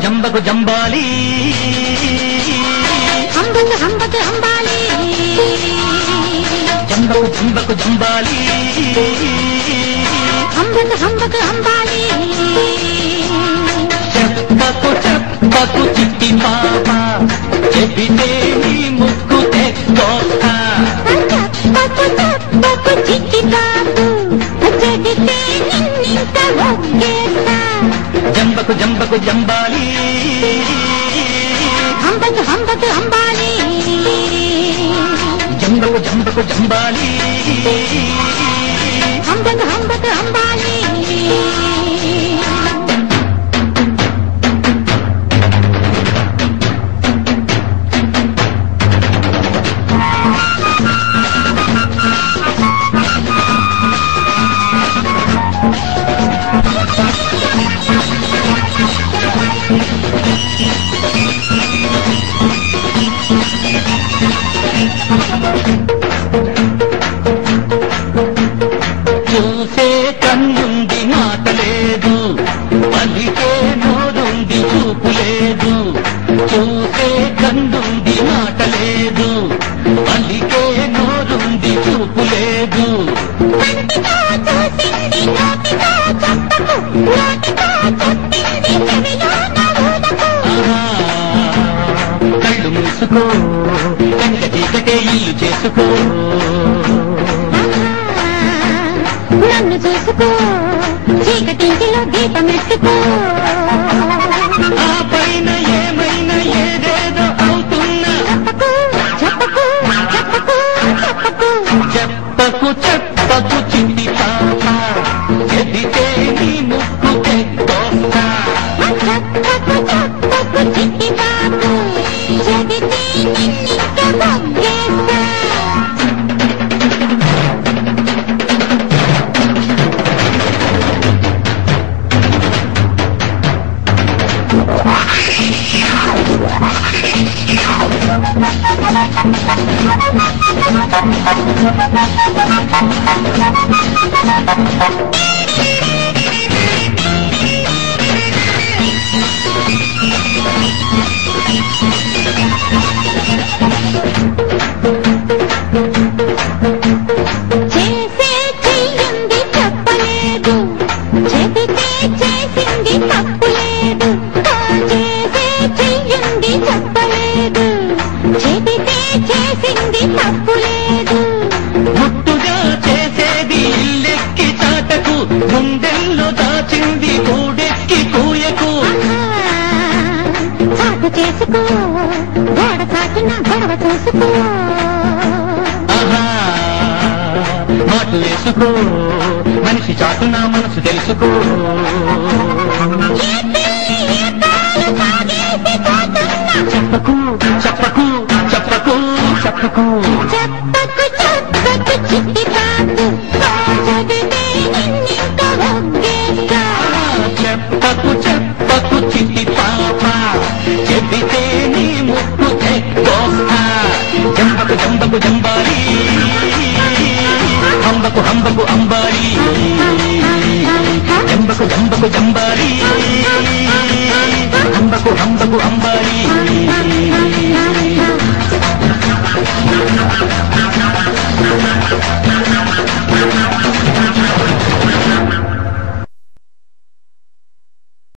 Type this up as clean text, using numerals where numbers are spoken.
జంబకు జంబాలి హంబకు హంబకు హంబాలి జంబకు జంబకు జంబాలి హంబకు హంబకు హంబాలి చెప్పకు చెప్పకు చిట్టి పాప చెబితే నీ ముక్కు తెక్కొస్తా చెప్పకు చెప్పకు చిట్టి బాబు చెబితే నిన్నింత ఒగ్గేస్తా జంబకు జంబకు జంబాలి హంబకు హంబకు హంబాలి జంబకు జంబకు జంబాలి హంబకు హంబకు హంబాలి చూసే కన్నుంది మాట లేదు పలికే నోరుంది చూపు లేదు చూసే కన్నుంది మాట లేదు పలికే నోరుంది చూపు లేదు కంటితో చూసింది నోటితో చెప్పకు నోటితో చెప్పింది చెవిలో నవ్వులకు కళ్ళు మూసుకో కనుక చీకటే ఇల్లు చేసుకో నన్ను చూసుకో చీకటింటిలో దీపం ఎట్టుకో ఆ పైన ఏమైనా ఏదేదో అవుతున్నా చెప్పకు చెప్పకు చెప్పకు చెప్పకు చెప్పకు చెప్పకు చిట్టి పాప చెబితే నీ ముక్కు తెక్కొస్తా చెప్పకు చెప్పకు చిట్టి బాబు చెబితే నిన్నింత ఒగ్గేస్తా చేసే చెయ్యింది చెప్పలేదు చెబితే చేసింది తప్పులేదు చేసే చెయ్యింది చెప్పలేదు చెబితే చేసింది తప్పులేదు గుట్టుగా చేసేది ఇల్లెక్కి చాటకు గుండెల్లో దాచింది కూడెక్కి కూయకు చాటు చేసుకో గోడ చాటున గొడవ చూసుకో ఆహా మాటు వేసుకో మనిషి చాటున మనసు తెలుసుకో ఏ పిల్లి ఏ కాలు సాగేసి పోతున్నా చెప్పకు చెప్పకు చెప్పకు చెప్పకు చెప్పకు చెప్పకు చిట్టి బాబు చదివితే నిన్నింత ఒగ్గేస్తా చెప్పకు చెప్పకు చిట్టి పాప చెబితే నీ ముక్కు తెక్కొస్తా జంబకు జంబకు జంబాలి హంబకు హంబకు అంబాలి జంబకు జంబకు జంబాలి హంబకు హంబకు అంబాలి